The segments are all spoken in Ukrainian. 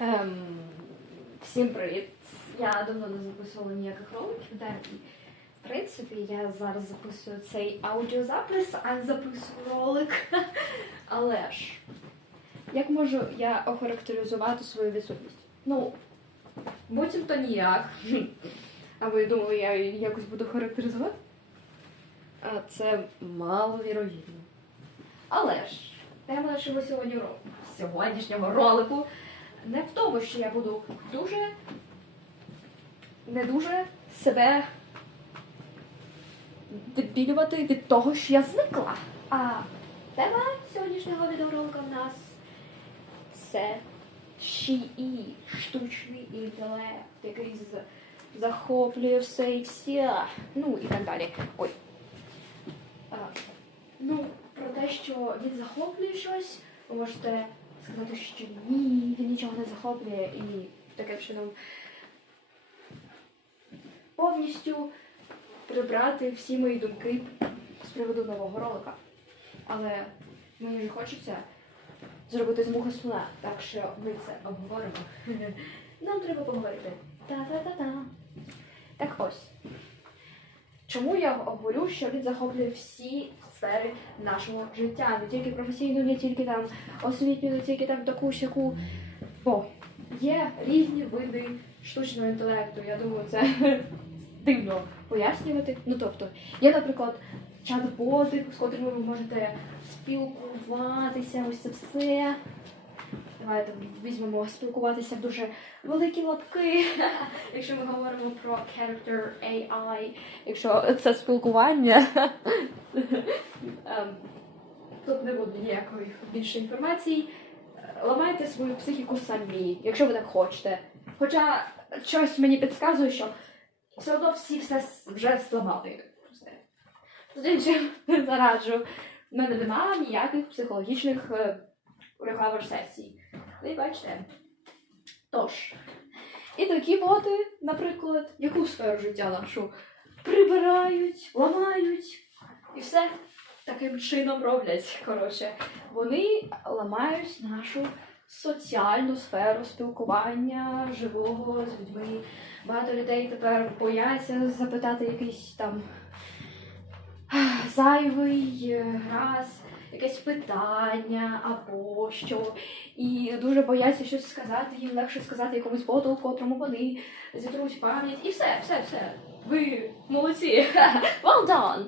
Ем, всім привіт! Я давно не записувала ніяких роликів, да, і в принципі я зараз записую цей аудіозапис, а не записую ролик. Але ж, як можу я охарактеризувати свою відсутність? Ну, буцімто ніяк. А ви думали, я її якось буду характеризувати? А це маловірогідно. Але ж, тема нашого сьогодні сьогоднішнього ролику не в тому, що я буду дуже не дуже себе відбілювати від того, що я зникла. А тема сьогоднішнього відеоролика в нас це ШІІ, штучний інтелект, який захоплює все і вся. Ну і так далі. Ой. А, ну, про те, що він захоплює щось, ви можете сказати, що ні, він нічого не захоплює і таким чином повністю прибрати всі мої думки з приводу нового ролика. Але мені вже хочеться зробити з муха так що ми це обговоримо. Нам треба поговорити. Та-та-та-та. Так ось. Чому я говорю, що він захоплює всі сфери нашого життя? Не тільки професійну, не тільки там освітню, не тільки там таку сяку. Бо є різні види штучного інтелекту. Я думаю, це дивно пояснювати. Ну тобто, є, наприклад, чат-боти, з котрими ви можете спілкуватися, ось це все. Давайте візьмемо спілкуватися в дуже великі лапки, якщо ми говоримо про character AI, якщо це спілкування. Ем, Тут не буде ніякої більше інформації. Ламайте свою психіку самі, якщо ви так хочете. Хоча щось мені підказує, що все одно всі все вже зламали. Іншим зараджу. В мене немає ніяких психологічних е, рехавер-сесій. Ви бачите. Тож. І такі боти, наприклад, яку сферу життя нашу прибирають, ламають і все таким чином роблять. Коротше, вони ламають нашу соціальну сферу спілкування живого з людьми. Багато людей тепер бояться запитати якийсь там зайвий е, раз, якесь питання або що. І дуже бояться щось сказати, їм легше сказати якомусь боту, котрому вони зітруть пам'ять. І все, все, все. Ви молодці. Well done!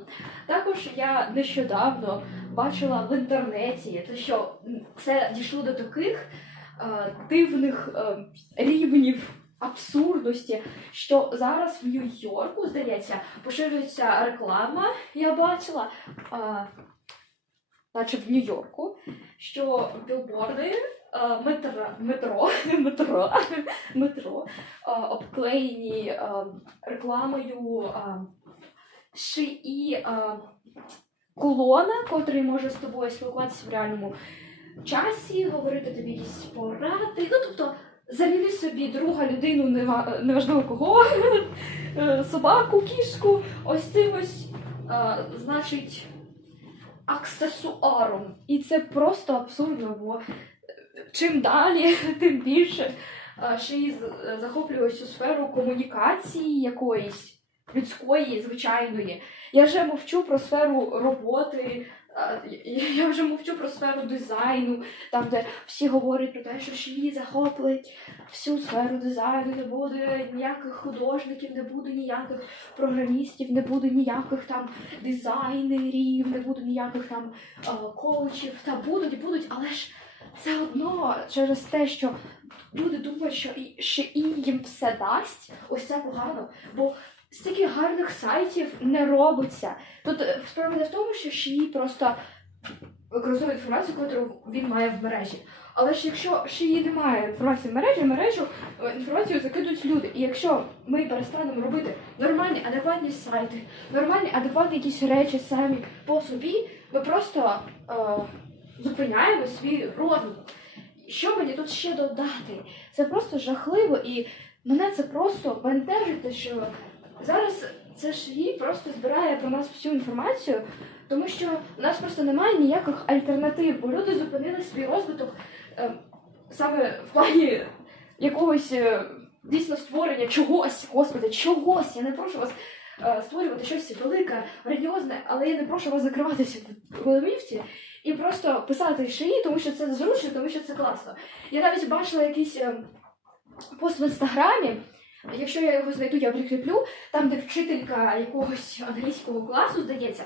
Також я нещодавно бачила в інтернеті, те, що це дійшло до таких е, дивних е, рівнів абсурдності, що зараз в Нью-Йорку, здається, поширюється реклама, я бачила, е, наче в Нью-Йорку, що білборди. е, Метро, метро, метро, метро е, обклеєні е, рекламою е, шиї е, колона, котрий може з тобою спілкуватися в реальному часі, говорити тобі якісь поради. Ну, тобто, заміни собі друга людину, нева- неважливо кого, е, собаку, кішку, ось цим ось, е, значить, аксесуаром. І це просто абсурдно, бо чим далі, тим більше ще й захоплює цю сферу комунікації якоїсь людської, звичайної. Я вже мовчу про сферу роботи, я- вже мовчу про сферу дизайну, там, де всі говорять про те, що шиї захоплить всю сферу дизайну, не буде ніяких художників, не буде ніяких програмістів, не буде ніяких там дизайнерів, не буде ніяких там коучів. Та будуть, будуть, але ж це одно через те, що люди думають, що і шиї їм все дасть, ось це погано. Бо стільки гарних сайтів не робиться. Тут е, справа не в тому, що Шиї просто використовує інформацію, яку він має в мережі. Але ж якщо Шиї немає інформації в мережі, в мережу е, інформацію закидують люди. І якщо ми перестанемо робити нормальні, адекватні сайти, нормальні, адекватні якісь речі самі по собі, ми просто е, зупиняємо свій розвиток. Що мені тут ще додати? Це просто жахливо, і мене це просто бентежить, що Зараз це ж їй просто збирає про нас всю інформацію, тому що у нас просто немає ніяких альтернатив, бо люди зупинили свій розвиток е, саме в плані якогось е, дійсно створення чогось, господи, чогось. Я не прошу вас е, створювати щось велике, грандіозне, але я не прошу вас закриватися в головівці і просто писати шиї, тому що це зручно, тому що це класно. Я навіть бачила якийсь е, пост в інстаграмі. Якщо я його знайду, я прикріплю, там, де вчителька якогось англійського класу, здається,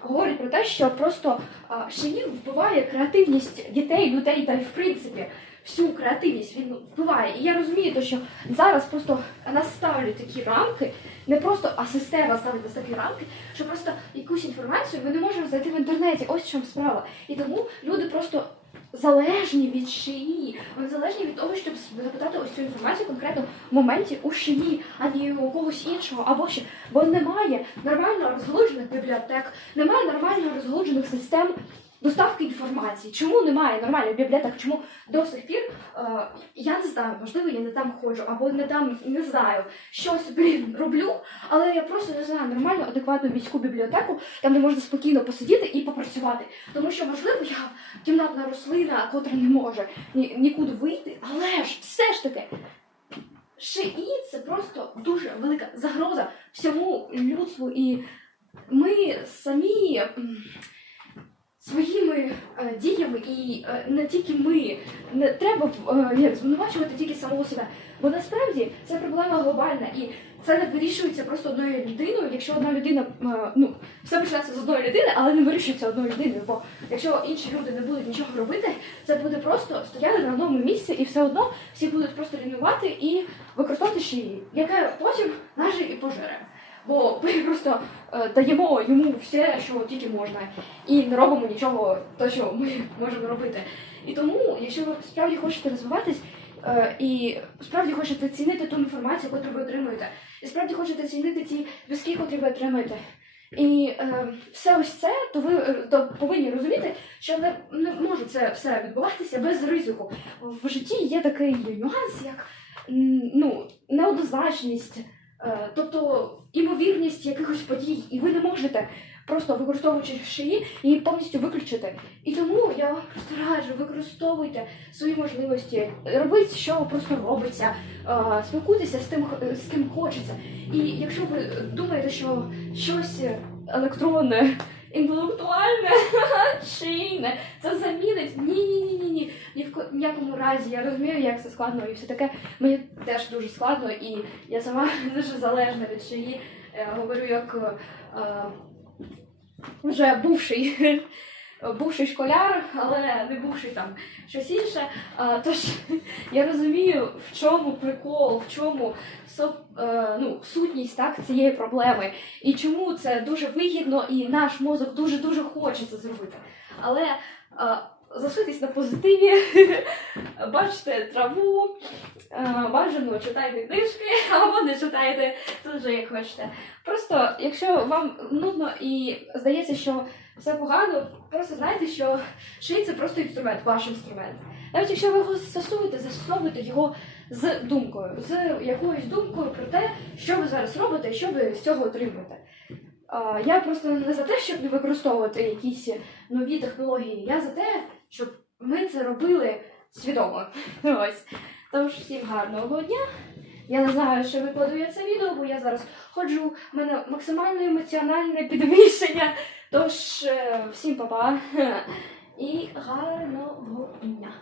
говорить про те, що просто а, вбиває креативність дітей, людей та й в принципі всю креативність він вбиває. І я розумію, то, що зараз просто нас ставлять такі рамки, не просто а система ставить нас такі рамки, що просто якусь інформацію ми не можемо знайти в інтернеті. Ось в чому справа. І тому люди просто залежні від шиї. Вони залежні від того, щоб запитати ось цю інформацію конкретно в моменті у шиї, а не у когось іншого. Або ще, бо немає нормально розгалужених бібліотек, немає нормально розгалужених систем. Доставки інформації. Чому немає нормальних бібліотек? Чому до сих пір е, я не знаю, можливо, я не там ходжу, або не там не знаю, щось блін роблю, але я просто не знаю нормальну, адекватну міську бібліотеку, там де можна спокійно посидіти і попрацювати. Тому що, можливо, я кімнатна рослина, котра не може ні, нікуди вийти, але ж все ж таки. ШИІ це просто дуже велика загроза всьому людству, і ми самі своїми е, діями, і е, не тільки ми, не треба е, звинувачувати тільки самого себе. Бо насправді це проблема глобальна, і це не вирішується просто одною людиною. Якщо одна людина, е, ну все починається з одної людини, але не вирішується одною людиною. Бо якщо інші люди не будуть нічого робити, це буде просто стояти на одному місці, і все одно всі будуть просто лінувати і використовувати шиї, яке потім наже і пожере. Бо ми просто е, даємо йому все, що тільки можна, і не робимо нічого, то що ми можемо робити. І тому, якщо ви справді хочете розвиватись е, і справді хочете цінити ту інформацію, яку ви отримуєте, і справді хочете цінити ті зв'язки, які ви отримуєте. І е, все ось це, то ви е, то повинні розуміти, що не, не може це все відбуватися без ризику. В житті є такий нюанс, як ну, неоднозначність. Е, Тобто імовірність якихось подій, і ви не можете просто використовуючи шиї її повністю виключити. І тому я вам просто раджу, використовуйте свої можливості, робіть, що просто робиться, е, спілкуйтеся з тим, з ким хочеться. І якщо ви думаєте, що щось електронне, інтелектуальне, шийне, це замінить. Ні, ні, ні, ні, ні. Ні в ко- ніякому разі. Я розумію, як це складно і все таке. Мені теж дуже складно, і я сама дуже залежна від шиї. Е, говорю як е, вже бувший. Бувший школяр, але не бувший там щось інше. А, тож я розумію, в чому прикол, в чому со- е, ну, сутність так, цієї проблеми, і чому це дуже вигідно, і наш мозок дуже дуже хоче це зробити. Але е, залишитись на позитиві, бачите траву, е, бажано читайте книжки, або не читайте тут вже як хочете. Просто, якщо вам нудно і здається, що все погано, просто знайте, що шиї це просто інструмент, ваш інструмент. Навіть якщо ви його застосовуєте, застосовуйте його з думкою, з якоюсь думкою про те, що ви зараз робите і що ви з цього отримуєте. Я просто не за те, щоб не використовувати якісь нові технології, я за те, щоб ми це робили свідомо. Ось. Тож всім гарного дня. Я не знаю, що викладу я це відео, бо я зараз ходжу, в мене максимально емоціональне підвищення. Тож е, всім па-па і гарного дня.